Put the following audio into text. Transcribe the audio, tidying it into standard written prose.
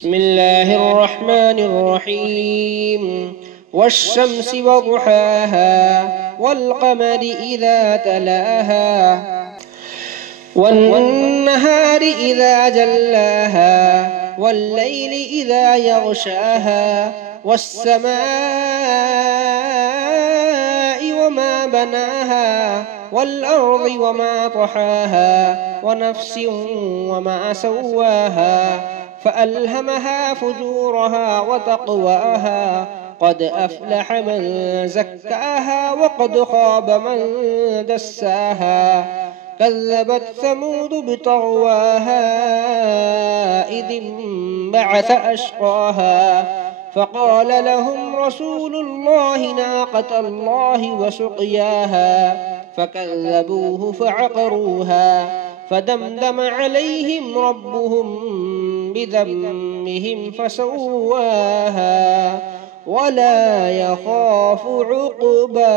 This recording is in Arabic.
بسم الله الرحمن الرحيم والشمس وضحاها والقمر إذا تلاها والنهار إذا جلاها والليل إذا يغشاها والسماء وما بناها والأرض وما طحاها ونفس وما سواها فألهمها فجورها وتقواها قد أفلح من زكاها وقد خاب من دساها كذبت ثمود بطغواها إذ انبعث أشقاها فقال لهم رسول الله ناقة الله وسقياها فكذبوه فعقروها فدمدم عليهم ربهم بذنبهم فسواها ولا يخاف عقباها.